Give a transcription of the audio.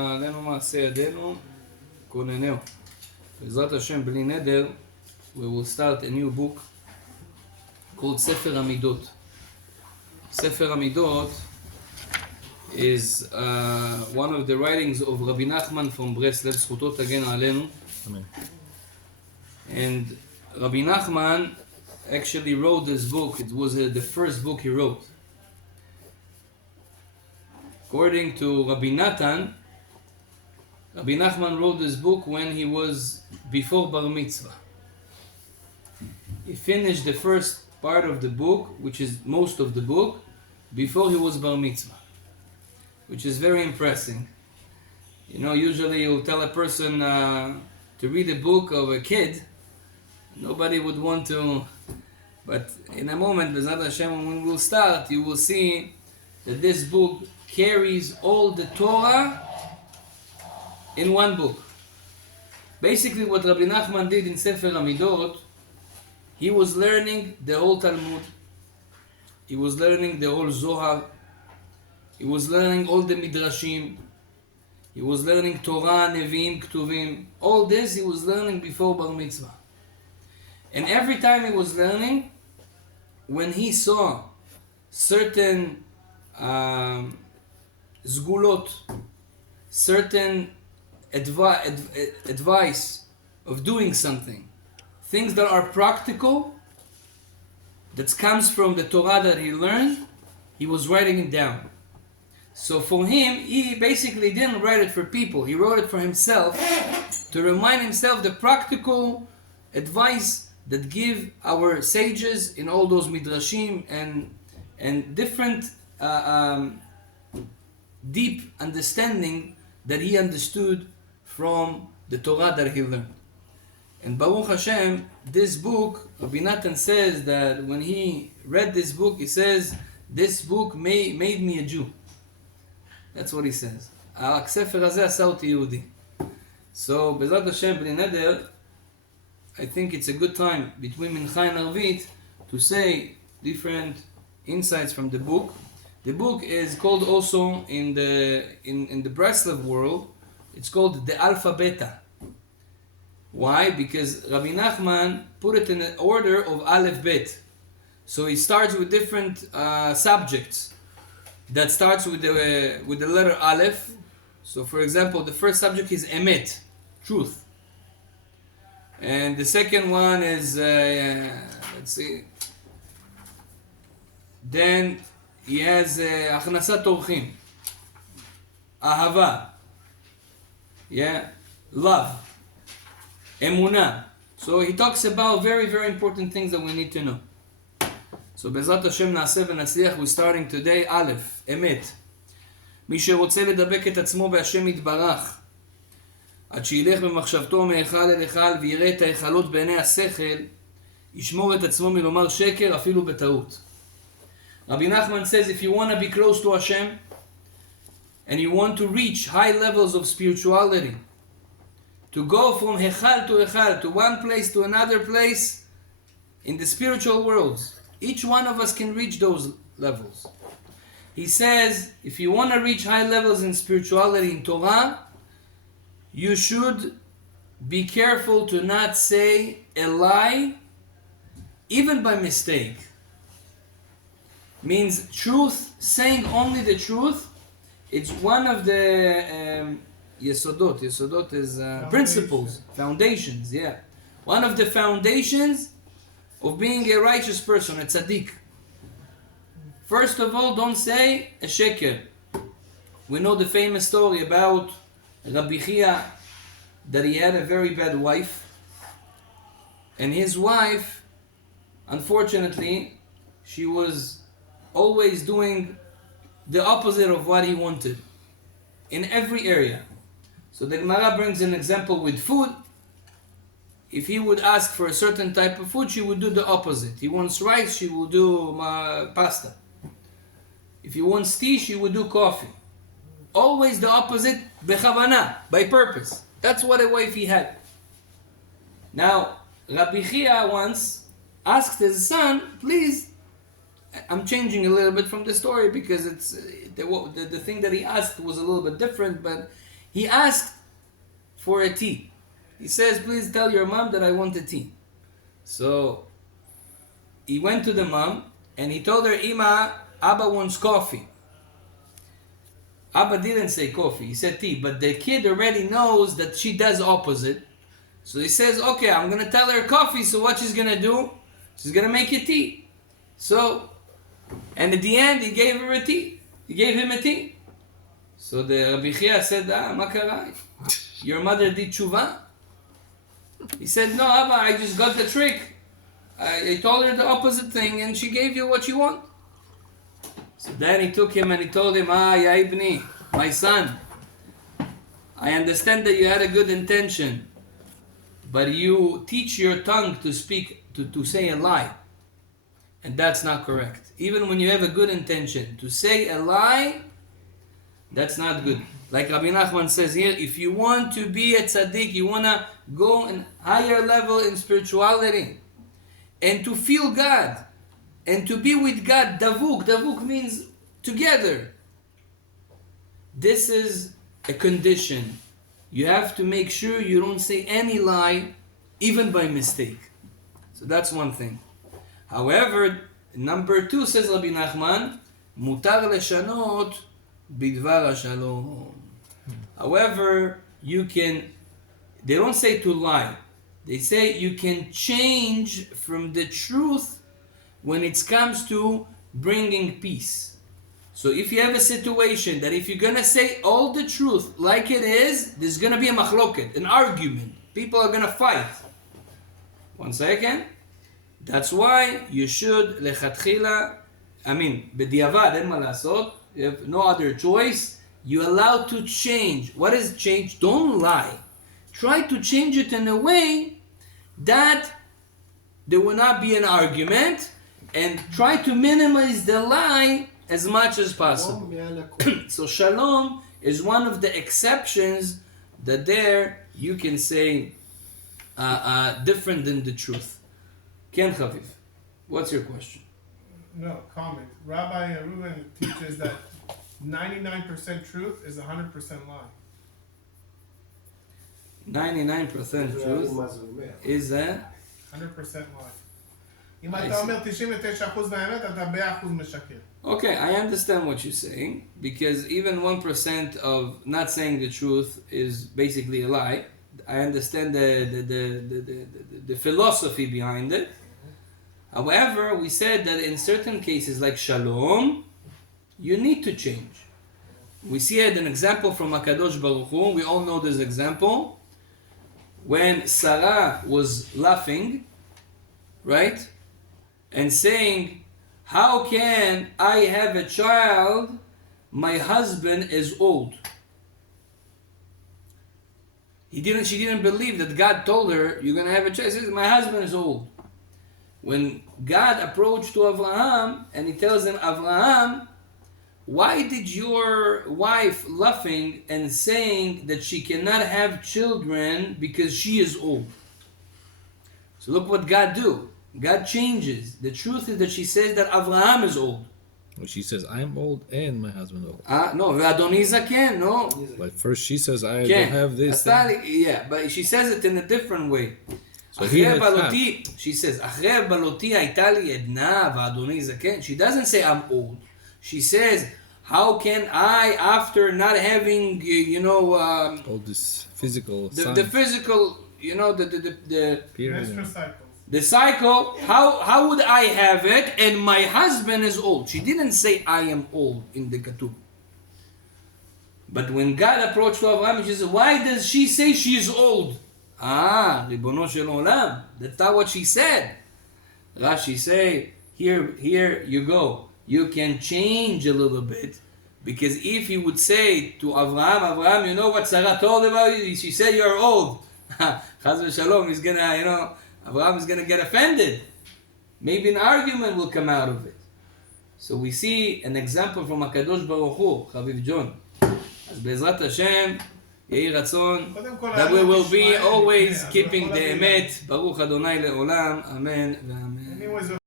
עלינו מעשה ידינו, כוננהו. בעזרת השם בלי נדר, we will start a new book called ספר המידות. ספר המידות is one of the writings of R.Nachman from Breslev, זכותו תגן עלינו. Amen. And R.Nachman actually wrote this book. It was the first book he wrote. According to Rabbi Natan, R.Nachman wrote this book when he was before Bar Mitzvah. He finished the first part of the book, which is most of the book, before he was Bar Mitzvah, which is very impressive. You know, usually you tell a person to read a book of a kid, nobody would want to, but in a moment, B'ezrat Hashem, when we will start, you will see that this book carries all the Torah in one book. Basically what Rabbi Nachman did in Sefer Midot, he was learning the whole Talmud, he was learning the whole Zohar, he was learning all the Midrashim, he was learning Torah, Nevi'im, Ktuvim. All this he was learning before Bar Mitzvah. And every time he was learning, when he saw certain zgulot, certain advice of doing something, things that are practical, that comes from the Torah that he learned, he was writing it down. So for him, he basically didn't write it for people, he wrote it for himself, to remind himself the practical advice that give our sages in all those midrashim and different deep understanding that he understood from the Torah that he learned. And Baruch Hashem, this book, Rabbi Natan says that when he read this book, he says, this book made me a Jew. That's what he says. הספר הזה עשה אותי יהודי. So, בעזרת השם, בלי נדר, I think it's a good time between Mincha and Arvit to say different insights from the book. The book is called also in the Breslev world, it's called the Alpha Beta. Why? Because Rabbi Nachman put it in the order of Aleph Bet. So he starts with different subjects that starts with the letter Aleph. So for example, the first subject is Emet, truth. And the second one is, let's see, then he has Achnasat Orchim, Ahava, yeah, love, Emunah. So he talks about very, very important things that we need to know. So בעזרת השם נעשה ונצליח, we're starting today, Aleph, אמת. מי שרוצה לדבק את עצמו בהשם יתברך, עד שילך במחשבתו מהיכל אל היכל ויראה את ההיכלות בעיני השכל, ישמור את עצמו מלומר שקר אפילו בטעות. Rabbi Nachman says, if you want to be close to Hashem, and you want to reach high levels of spirituality, to go from Hechal to Hechal, to one place to another place, in the spiritual world, each one of us can reach those levels. He says, if you want to reach high levels in spirituality in Torah, you should be careful to not say a lie, even by mistake. Means truth, saying only the truth, it's one of the Yesodot. Yesodot is principles, foundations, yeah. One of the foundations of being a righteous person, a tzaddik. First of all, don't say a sheker. We know the famous story about Rabbi Chia, that he had a very bad wife, and his wife, unfortunately, she was always doing the opposite of what he wanted in every area. So the Gemara brings an example with food. If he would ask for a certain type of food, she would do the opposite. He wants rice, she will do pasta. If he wants tea, she would do coffee. Always the opposite, bechavana, by purpose. That's what a wife he had. Now, Rabbi Chia once asked his son, please, I'm changing a little bit from the story because it's the thing that he asked was a little bit different, but He asked for a tea. He says, please tell your mom that I want a tea. So he went to the mom and he told her, Ima, Abba wants coffee. Abba didn't say coffee, he said tea, but the kid already knows that she does opposite. So he says, okay, I'm going to tell her coffee, so what she's going to do? She's going to make you tea. So, and at the end, he gave her a tea. He gave him a tea. So the Rabbi Chia said, ma kara? Your mother did tshuva? He said, no, Abba, I just got the trick. I told her the opposite thing, and she gave you what you want. So then he took him and he told him, ya ibni, my son, I understand that you had a good intention, but you teach your tongue to speak, to say a lie. And that's not correct. Even when you have a good intention, to say a lie, that's not good. Like R.Nachman says here, if you want to be a tzaddik, you want to go in higher level in spirituality, and to feel God, and to be with God, davuk means together. This is a condition. You have to make sure you don't say any lie, even by mistake. So that's one thing. However, number 2 says Rabbi Nachman, mutar leshanot bidvar hashalom. However, they don't say to lie. They say you can change from the truth when it comes to bringing peace. So if you have a situation that if you're going to say all the truth like it is, there's going to be a machloket, an argument. People are going to fight. One second. That's why you should lechatchila, b'diavad, en ma lasot, you have no other choice. You're allowed to change. What is change? Don't lie. Try to change it in a way that there will not be an argument, and try to minimize the lie as much as possible. So shalom is one of the exceptions that there you can say different than the truth. Ken Chaviv, what's your question? No, comment. Rabbi Reuven teaches that 99% truth is 100% lie. 99% truth is a 100% lie. אם אתה אומר 99% מהאמת, אתה 100% משקר. Okay, I understand what you're saying, because even 1% of not saying the truth is basically a lie. I understand the philosophy behind it. However, we said that in certain cases like shalom, you need to change. We see it an example from HaKadosh Baruch Hu. We all know this example. When Sarah was laughing, right? And saying, how can I have a child? My husband is old. She didn't believe that God told her, you're going to have a child. She says, my husband is old. When God approached to Abraham, and he tells him, Abraham, why did your wife laughing and saying that she cannot have children because she is old? So look what God do. God changes. The truth is that she says that Abraham is old. Well, she says, I'm old and my husband is old. No, V'adoni zaken, no. But first she says, I don't have this. Yeah, but she says it in a different way. So he had half. She says, אחרי בלותי הייתה לי עדנה ואדוני זקן. She doesn't say I'm old. She says, how can I, after not having, all this physical the physical, the Menstrual cycles. the cycle, how would I have it? And my husband is old. She didn't say I am old in the Ketub. But when God approached to Abraham, she said, why does she say she is old? Ribono shel olam. That's not what she said. Rashi say, here you go. You can change a little bit. Because if he would say to Abraham, you know what Sarah told about you? She said you're old. Chaz v'shalom, he's gonna, Abraham is gonna get offended. Maybe an argument will come out of it. So we see an example from HaKadosh Baruch Hu, Chaviv John. As Be'ezrat Hashem, Yehi Ratzon, that we will be always keeping the emet. Baruch Adonai le'olam. Amen. Amen.